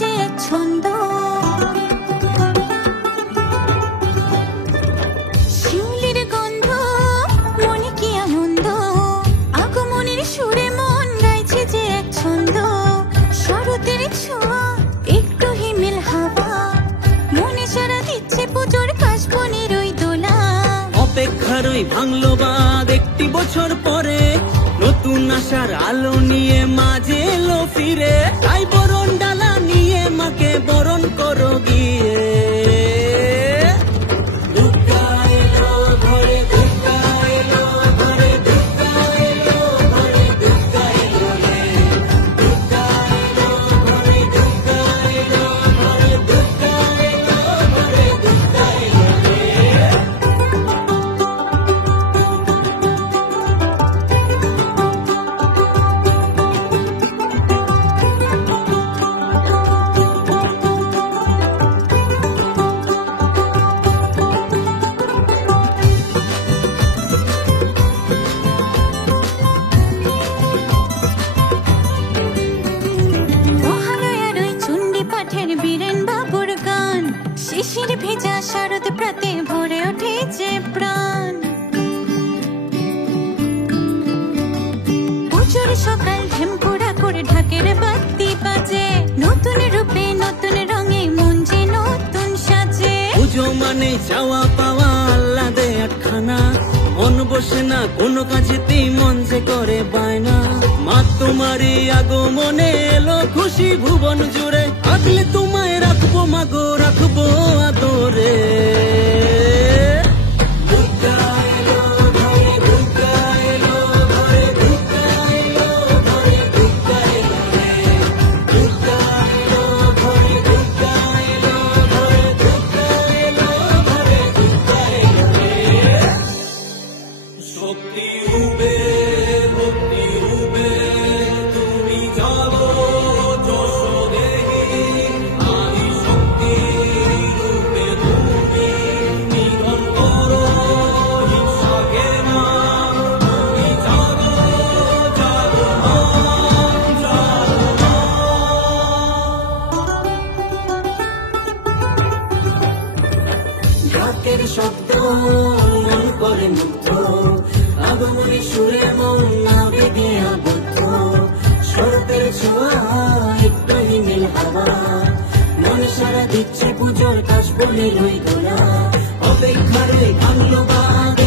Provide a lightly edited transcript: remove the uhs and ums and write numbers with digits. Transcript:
যে এক ছন্দ, শিউলির গন্ধ, মনে কি আনন্দ, আগমনের সুরে মন গাইছে যে এক ছন্দ, শরতের ছোঁয়া, একটু হিমেল হাওয়া, মনে সারা দিচ্ছে পুজোর কাশবনের ওই দোলা। অপেক্ষার ওই ভাঙলো বাঁধ একটি বছর পরে, নতুন আশার আলো নিয়ে মাঝে এলো ফিরে। তাই বরণ ডালা নিয়ে মাকে বরণ করো গিয়ে। বীরেন বাবুর গান, শিশির ভেজা শারদ প্রাতে ভরে উঠেছে প্রাণ। পুজোর সকাল ঢেমকুড়া করে ঢাকের বাতি বাজে, নতুন রূপে নতুন রঙে মন যে নতুন সাজে। পুজো মানে চাওয়া পাওয়া আল্লাদে একখানা, মন বসে না কোনো কাজেতেই মন যে করে বায়না। মা তোমারই আগমনে এলো খুশি ভুবন জুড়ে, আগলে তোমায় রাখবো মাগো রাখবো আদরে। শক্তি রূপে ভক্তি রূপে তুমি জাগো যশোদেহি, আদি শক্তি রূপে তুমি নিধন করো হিংসাকে না। তুমি জাগো জাগো ঢাকের শব্দ মন করে মুগ্ধ, আগমনী সুরে মন আবেগে আবদ্ধ। শরতের ছোঁয়া একটু হিমেল হাওয়া, মন সারা দিচ্ছে পুজোর কাশবনের ওই দোলা। অপেক্ষার ওই ভাঙলো বাঁধ